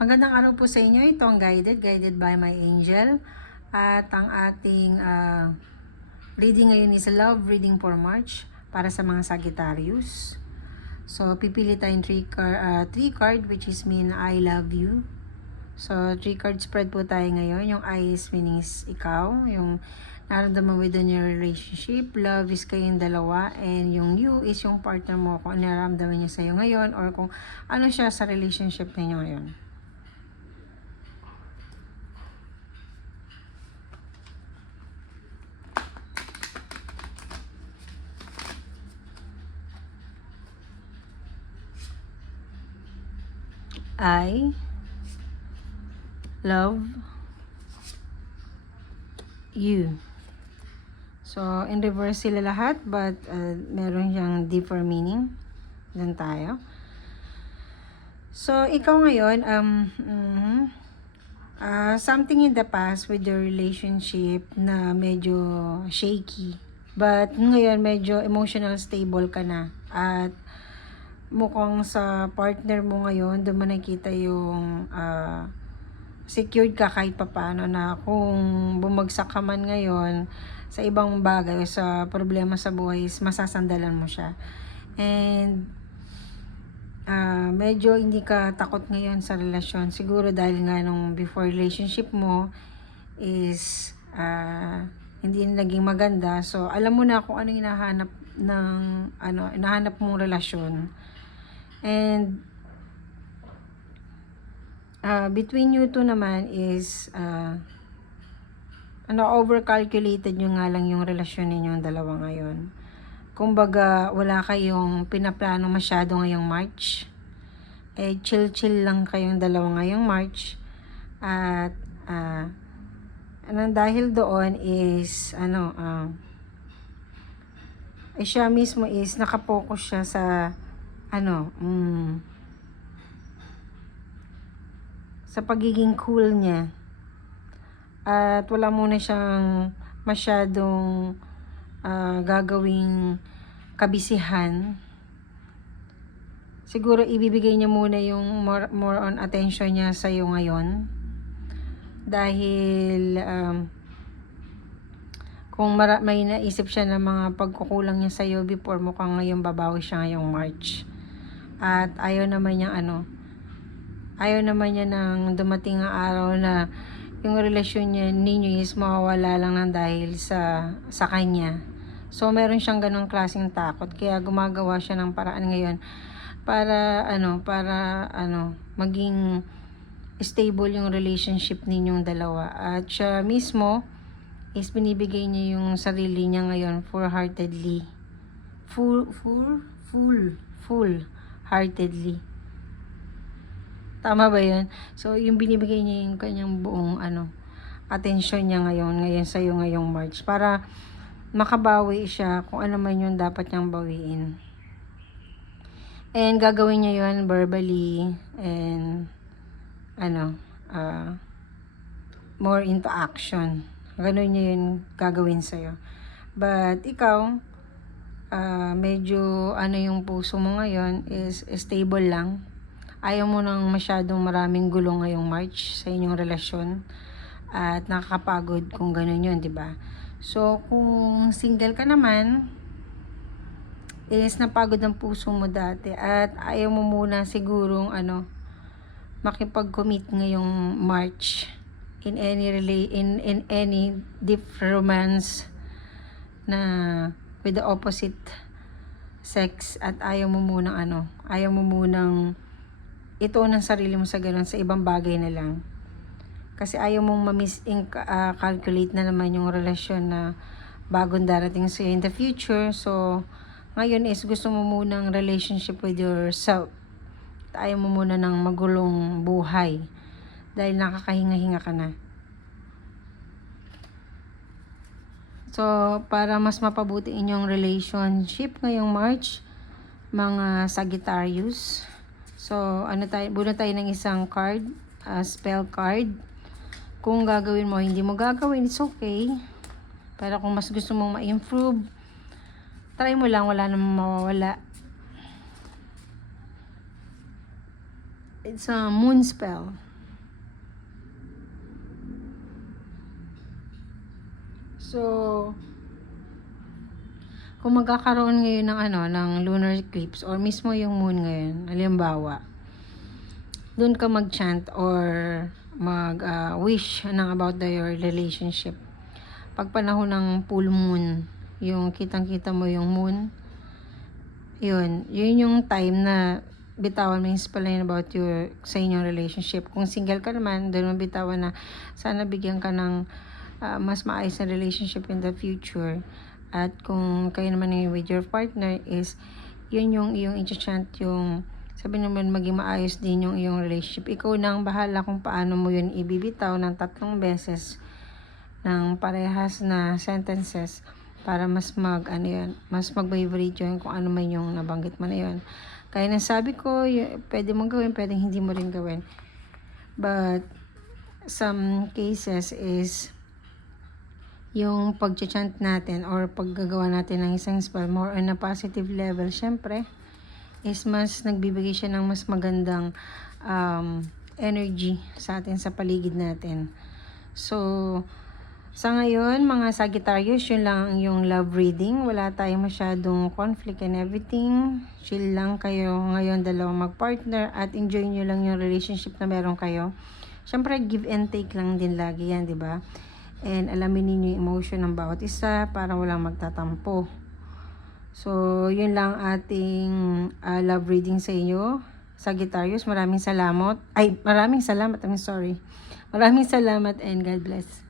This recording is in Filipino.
Magandang araw po sa inyo. Ito ang guided by my angel. At ang ating reading ngayon is love reading for March para sa mga Sagittarius. So, pipili tayong 3 card which is mean I love you. So, 3 card spread po tayo ngayon. Yung I is meaning is ikaw. Yung nararamdaman within your relationship. Love is kayong dalawa. And yung you is yung partner mo kung ano nararamdaman niya sa'yo ngayon or kung ano siya sa relationship ninyo ngayon. I love you. So, in reverse sila lahat, but meron siyang deeper meaning. Doon tayo. So, ikaw ngayon, something in the past with your relationship na medyo shaky. But ngayon, medyo emotional stable ka na. At mukhang sa partner mo ngayon, doon mo nakita yung secured ka kahit papaano na kung bumagsak ka man ngayon sa ibang bagay o sa problema sa buhay, masasandalan mo siya. And medyo hindi ka takot ngayon sa relasyon. Siguro dahil nga nung before relationship mo is hindi naging maganda. So, alam mo na kung ano hinahanap hinahanap mong relasyon. And between you two naman is overcalculated nyo nga lang yung relasyon ninyong dalawa ngayon. Kumbaga, wala kayong pinaplano masyado ngayong March. Chill-chill lang kayong dalawa ngayong March. At dahil doon is siya mismo is nakapokus siya sa sa pagiging cool niya. At wala muna siyang masyadong gagawing kabisihan. Siguro ibibigay niya muna yung more on attention niya sa iyo ngayon. Dahil kung may naisip siya ng mga pagkukulang niya sa iyo before, mukhang ngayon babawi siya ngayong March. At ayaw naman niya nang dumating ang araw na yung relasyon niya ninyo is mawawala lang ng dahil sa kanya. So meron siyang ganong klaseng takot, kaya gumagawa siya ng paraan ngayon para maging stable yung relationship ninyong dalawa. At siya mismo is binibigay niya yung sarili niya ngayon full-heartedly. Full-heartedly. Tama ba yun? So, yung binibigay niya yung kanyang buong attention niya ngayon sa iyo ngayong March para makabawi siya kung ano man yung dapat niyang bawiin. And gagawin niya yun verbally and more into action. Ganun niya yun gagawin sa'yo. But ikaw, medyo yung puso mo ngayon is stable lang. Ayaw mo nang masyadong maraming gulong ngayong March sa inyong relasyon. At nakakapagod kung ganun yun, diba? So, kung single ka naman, is napagod ang puso mo dati. At ayaw mo muna sigurong makipag-commit ngayong March in any deep romance na with the opposite sex. At ayaw mo munang ito ng sarili mo sa ganun, sa ibang bagay na lang. Kasi ayaw mong calculate na naman yung relasyon na bagong darating sa'yo in the future. So, ngayon is gusto mo munang relationship with yourself. Ayaw mo muna ng magulong buhay. Dahil nakakahinga-hinga ka na. So, para mas mapabuti inyong relationship ngayong March, mga Sagittarius. So, buno tayo ng isang card, spell card. Kung gagawin mo, hindi mo gagawin, it's okay. Pero kung mas gusto mong ma-improve, try mo lang, wala namang mawawala. It's a moon spell. So, kung magkakaroon ngayon ng ng lunar eclipse or mismo yung moon ngayon, halimbawa, doon ka mag-chant or mag-wish ng about your relationship. Pag panahon ng full moon, yung kitang-kita mo yung moon, yun yung time na bitawan mo yung spell about sa inyong relationship. Kung single ka naman, doon mo bitawan na sana bigyan ka ng mas maayos na relationship in the future. At kung kayo naman yung with your partner is, yun yung i-chant yung sabi naman maging maayos din yung iyong relationship. Ikaw nang bahala kung paano mo yun ibibitaw ng 3 beses ng parehas na sentences para mas mas mag-vibrate yun kung ano man yung nabanggit mo na yun. Kaya nasabi ko, pwede mong gawin, pwedeng hindi mo rin gawin. But, some cases is, yung pag-chant natin or paggagawa natin ng isang spell more on a positive level, syempre, is mas nagbibigay siya ng mas magandang energy sa atin sa paligid natin. So, sa ngayon, mga Sagittarius, yun lang yung love reading. Wala tayong masyadong conflict and everything. Chill lang kayo ngayon, dalawang mag-partner at enjoy nyo lang yung relationship na meron kayo. Siyempre, give and take lang din lagi yan, di ba? And alamin ninyo yung emotion ng bawat isa para walang magtatampo. So, yun lang ating love reading sa inyo. Sagittarius, maraming salamat. I'm sorry. Maraming salamat and God bless.